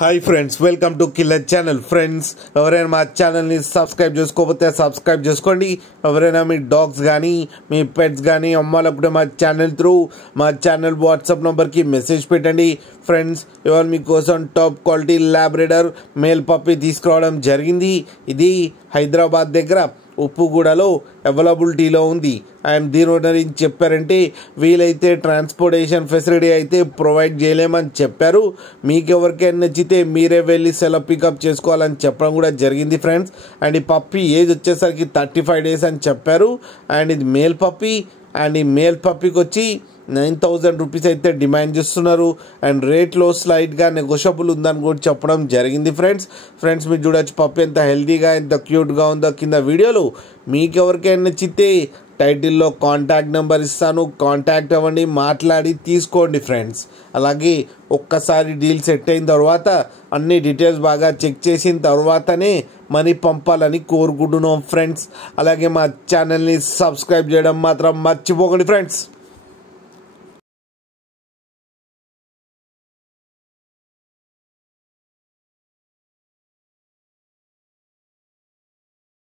Hi friends, welcome to killer channel. Friends, ఎవరైనా మా ఛానల్ని సబ్స్క్రైబ్ చేసుకోకపోతే సబ్స్క్రైబ్ చేసుకోండి. ఎవరైనా మీ డాగ్స్ కానీ మీ పెట్స్ కానీ అమ్మాలనుకుంటే మా ఛానల్ వాట్సాప్ నెంబర్కి మెసేజ్ పెట్టండి. ఫ్రెండ్స్, ఇవాళ మీకోసం top quality Labrador male puppy తీసుకురావడం జరిగింది. ఇది హైదరాబాద్ దగ్గర ఉప్పుగూడలో అవైలబిలిటీలో ఉంది. అండ్ దీని గురించి చెప్పారంటే వీలైతే ట్రాన్స్పోర్టేషన్ ఫెసిలిటీ అయితే ప్రొవైడ్ చేయలేమని చెప్పారు. మీకు ఎవరికైనా నచ్చితే మీరే వెళ్ళి సెలవు పికప్ చేసుకోవాలని చెప్పడం కూడా జరిగింది ఫ్రెండ్స్. అండ్ ఈ పప్పీ ఏజ్ వచ్చేసరికి 35 days అని చెప్పారు. అండ్ ఇది మేల్ పప్పీ. అండ్ ఈ మేల్ పప్పీకి వచ్చి 9,000 రూపీస్ అయితే డిమాండ్ చేస్తున్నారు. అండ్ రేట్లో స్లైట్గా నెగోషియబుల్ ఉందని కూడా చెప్పడం జరిగింది ఫ్రెండ్స్ మీరు చూడొచ్చు పప్పీ ఎంత హెల్తీగా ఎంత క్యూట్గా ఉందో కింద వీడియోలో. మీకు ఎవరికైనా నచ్చితే టైటిల్లో కాంటాక్ట్ నెంబర్ ఇస్తాను, కాంటాక్ట్ అవ్వండి, మాట్లాడి తీసుకోండి ఫ్రెండ్స్. అలాగే ఒక్కసారి డీల్ సెట్ అయిన తర్వాత అన్ని డీటెయిల్స్ బాగా చెక్ చేసిన తర్వాతనే మనీ పంపాలని కోరుకుంటున్నాం ఫ్రెండ్స్. అలాగే మా ఛానల్ని సబ్స్క్రైబ్ చేయడం మాత్రం మర్చిపోకండి ఫ్రెండ్స్.